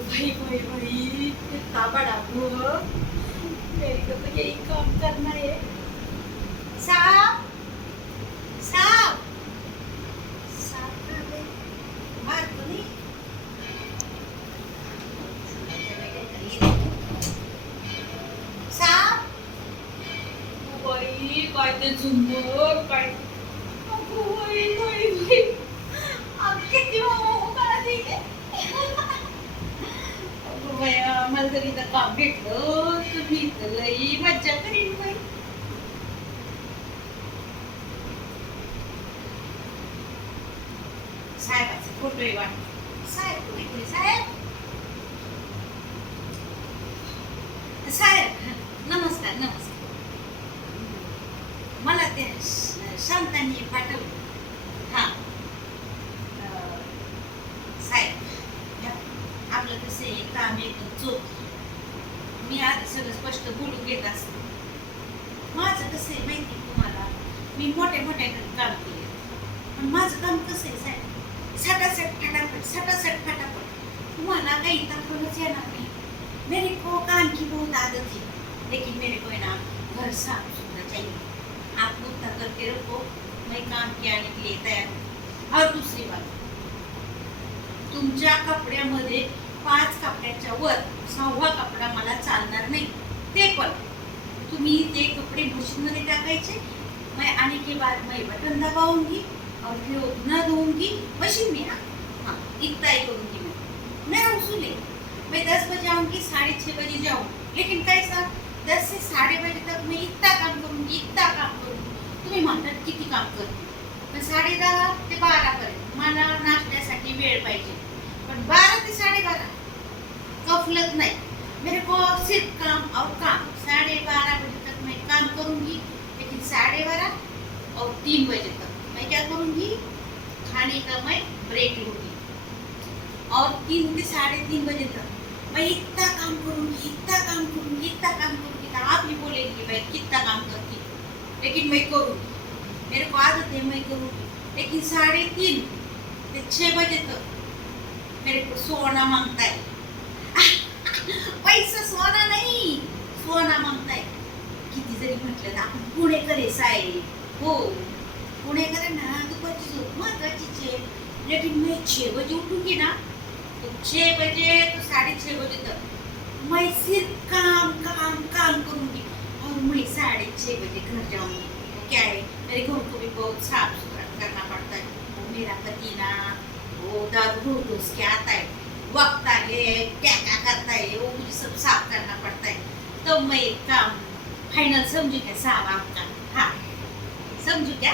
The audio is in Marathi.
भाई भाई भाई कितना बड़ा वो मेरे को तो यही काम करना है साहब साहब साहब कहाँ गए? बाहर तो नहीं साहब बाई काय ते झुंबर काय अगो बाई बाई बाई अगं किती मऊ कळत इथे अगो बया मला जर इथं काम भेटलं तर मी इथं लई मज्जा करीन बाई. साहेबाचा फोटो आहे वाटत. साहेब कुठे गेले? साहेब? साहेब नमस्कार नमस्कार. मला ते शांतांनी पाठवलं. हां. अं, साहेब आपलं कसं काम येतं मी आधी सगळं स्पष्ट बोलून घेत असते. माझं कसं आहे माहिती तुम्हाला? मी मोठ्या मोठ्या काम केले पण माझं काम कसं आहे साहेब? सटासट फटाफट सटासट फटाफट. तुम्हाला काही दाखवलंच येणार नाही. मेरे को काम की बहुत आदत है लेकिन मेरे को ना घर साफ सुथरा चाहिए. आप मुद्दा करके रखो. मैं काम के आने के लिए तैयार हूँ. और दूसरी बात तुमच्या कपड्यामध्ये पाच कपड्याच्या वर सहावा कपडा मला चालणार नाही. ते पण. तुम्ही ते कपडे मशीनमध्ये टाकायचे मैं आने के बाद मैं बटन दबाऊंगी और फिर न धुना दूंगी मशीन में हाँ हाँ इतना ही करूंगी मैं मेरा उसूल है मैं दस बजे आऊँगी साढ़े छः बजे जाऊँ लेकिन कैसा दस से साढ़े बजे तक मैं इतना काम करूंगी इतना काम करूंगी तुम्ही म्हणतात किती काम करते? पण साडे दहा ते बारापर्यंत मला नाश्त्यासाठी वेळ पाहिजे. पण बारा ते साडेबारा. गफलत नहीं। मेरे को सिर्फ़ काम और काम। साढ़े बारह बजे तक मैं काम करूँगी, लेकिन साढ़े बारह और तीन बजे तक मैं क्या करूँगी? खाने का मैं ब्रेक लूँगी। और तीन से साढ़े तीन बजे तक मैं इतना काम करूँगी, इतना काम करूँगी, इतना काम करूँगी तो आप भी बोलेंगे भाई कितना काम करती। लेकिन मैं करूँगी। मेरे को आदत है, मैं करूँगी। लेकिन साढ़े तीन से छः बजे तक मेरे को सोना माँगता है। पैसा सोना नाही. सोना मागताय. किती जरी म्हटलं ना आपण पुणेकर साहेब. हो. पुणेकर ना दुपारची झोप महत्वाचीच आहे. लेकिन मी छे बजे उठूंगी ना तो छे बजे तो साढ़े बजे तक मैं सिर्फ काम काम काम करूंगी और मैं साढ़े छः बजे घर जाऊंगी तो क्या है मेरे घर को भी बहुत साफ सुथरा करना पड़ता है. वो मेरा पति ना वो दारू घोट घुस आता है वक्ता है क्या क्या करता है वो मुझे सब साफ करना पड़ता है तो मैं काम फाइनल समझू क्या साहब आपका हाँ. समझू क्या